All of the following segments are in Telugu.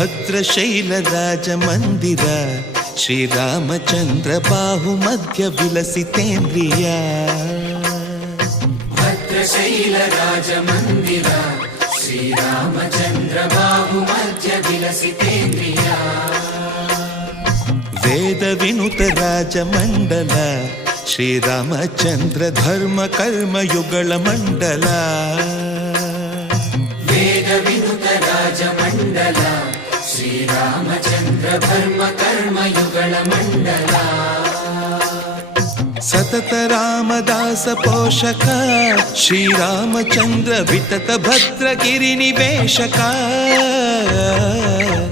ಭದ್ರಶೈಲ ರಾಜ ಮಂದಿರ ಶ್ರೀರಾಮಚಂದ್ರ ಬಾಹು ಮಧ್ಯ ವಿಲಸಿತೇಂದ್ರಿಯ ಭದ್ರಶೈಲ ರಾಜ ಮಂದಿರ ಶ್ರೀರಾಮಚಂದ್ರ ಬಾಹು ಮಧ್ಯ ವಿಲಸಿತೇಂದ್ರಿಯ ವೇದ ವಿನುತ ರಾಜ ಮಂಡಲ ಶ್ರೀರಾಮಚಂದ್ರ ಧರ್ಮ ಕರ್ಮ ಯುಗಳ ಮಂಡಲ ವೇದ ವಿನುತ ರಾಜ ಮಂಡಲ ಶ್ರೀರಾಮಚಂದ್ರ ಧರ್ಮ ಕರ್ಮ ಯುಗಳ ಮಂಡಲ ಸತತ ರಾಮದಾಸ ಪೋಷಕ ಶ್ರೀರಾಮಚಂದ್ರ ವಿತತ ಭದ್ರಗಿರಿ ನಿವೇಶಕ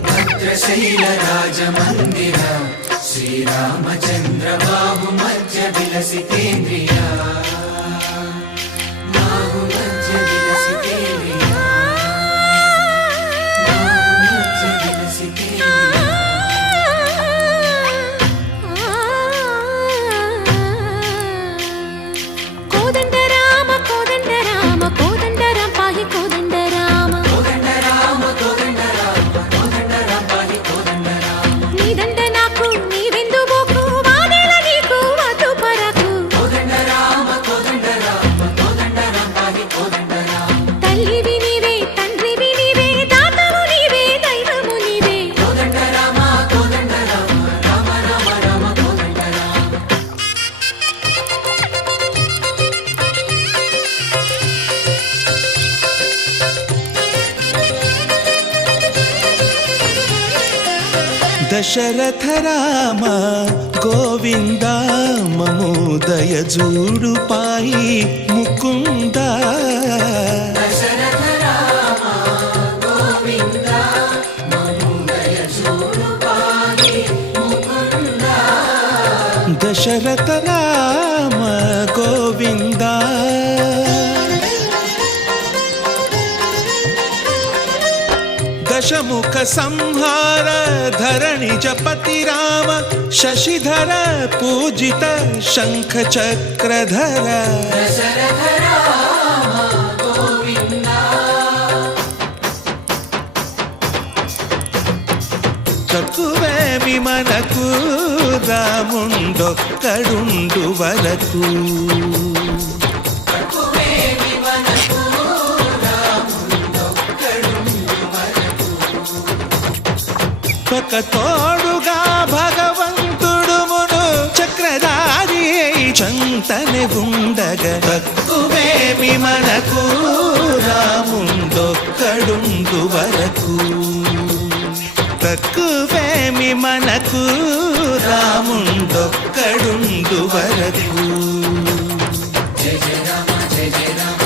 ಭದ್ರಶೈಲ ರಾಜ ಮಂದಿರ ಶ್ರೀರಾಮಚಂದ್ರ ಬಾಹು ಮಧ್ಯ ವಿಲಸಿತೇಂದ್ರಿಯ ಬಾಹು ಮಧ್ಯ ವಿಲಸಿತೇಂದ್ರಿಯ ಬಾಹು ಮಧ್ಯ ವಿಲಸಿತೇಂದ್ರಿಯ ಕೋದಂಡ ರಾಮ ಕೋದಂಡ ರಾಮ ಕೋದಂಡ ರಾಮ ಪಾಹಿ ಕೋದಂಡ ರಾಮ ಕೋದಂಡ ರಾಮ ಕೋದಂಡ ರಾಮ ಕೋದಂಡ ರಾಮ ಪಾಹಿ ಕೋದಂಡ ರಾಮ ನೀದಂಡ ನಾಕು ನೀವೆಂದು ಬೋಕು ವಾದೆಲ ನೀಕು ಅದು ಪರಕು ಕೋದಂಡ ರಾಮ ಕೋದಂಡ ರಾಮ ಕೋದಂಡ ರಾಮ ಪಾಹಿ ಕೋದಂಡ ರಾಮ ತಲ್ಲಿವಿ ನೀವೇ ತಂಡ್ರಿವಿ ನೀವೇ ದಾತವು ನೀವೇ ದೈವವು ನೀವೇ ಕೋದಂಡ ರಾಮ ಕೋದಂಡ ರಾಮ ರಾಮ ರಾಮ ರಾಮ ಕೋದಂಡ ರಾಮ ದಶರಥ ರಾಮ ಗೋವಿಂದ ಮಮೋದಯ ಜೂಡು ಪಾಯಿ ಮುಕುಂದ ದಶರಥ ರಾಮ ಗೋವಿಂದ ಮಮೋದಯ ಜೋಡು ಪಾಹಿ ಮುಕುಂದ ದಶರಥ ರಾಮ ಗೋವಿಂದ ದಶಮುಖ ಸಂಹಾರ ಧರಣಿ ಜಪತಿ ರಾಮ ಶಶಿಧರ ಪೂಜಿತ ಶಂಖ ಚಕ್ರಧರ ದಶರಥ ರಾಮ ಗೋವಿಂದ చక్కువే విమనకు రాముండొక్కడుండు వరకు కక్కువేమి మనకు రాముండొక్కడుండు వరకు ఒక తోడుగా భగవంతుడు మును చక్రధారి చంతనే ఉండగా తక్కువేమి మనకు రాముండొక్కడుండు వరకు తక్కువేమి మనకు రాముండొక్కడుండు వరకు జయ జయ రామ జయ జయ రామ